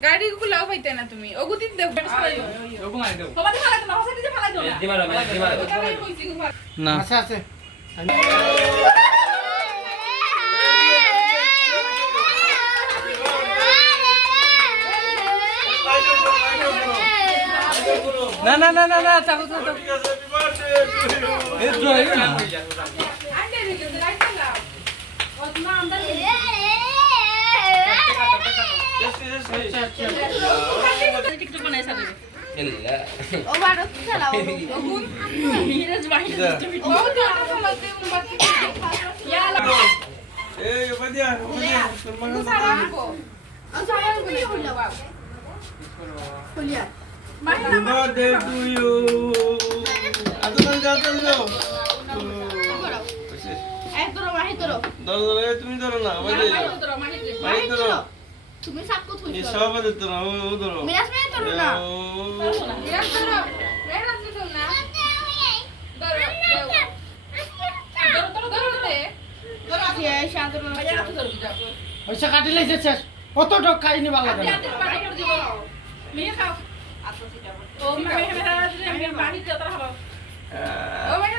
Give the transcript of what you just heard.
গাড়ি গুলাও পাইতে না তুমি ওগুতি দেব ওগো মাই দাও তোমাদের ফালাই দাও হাসা দিতে ফালাই দাও না দিমারো দিমারো ওটাই কইছি না আছে আছে না না না না না চাকু চাকু এই জয় না আন্ডে দিকে লাইট লাও ও তোমার আন্দার টিকটক বানাই সাথে ইল্লা ও বারো খেলাও ওগুন মিরাজ বাহির ও তো আসলে বাকি ইয়ালা এই বাদিয়া বাদিয়া তো সারাবো আমি সারাবো বলে হলো বাবা খুলিয়া birthday to you আদর যাও যাও এক ধরো মাহি ধরো ধরো ধরো তুমি ধরো না বাজে মাই ধরো তুমি সাকু এই থুই সব বাজে ধরো ও ধরো মিরাজ মে ধরো না ইয়া ধরো মেহনত দিছো না ধরো ধরো দে ধরো আছে শান্ত না পয়সা কাটি লাইছে শেষ কত টাকা খাইনি ভালো লাগে মিয়া খাও ও মেয়ে মেয়ে বাহির যা তারা খাও ও মানে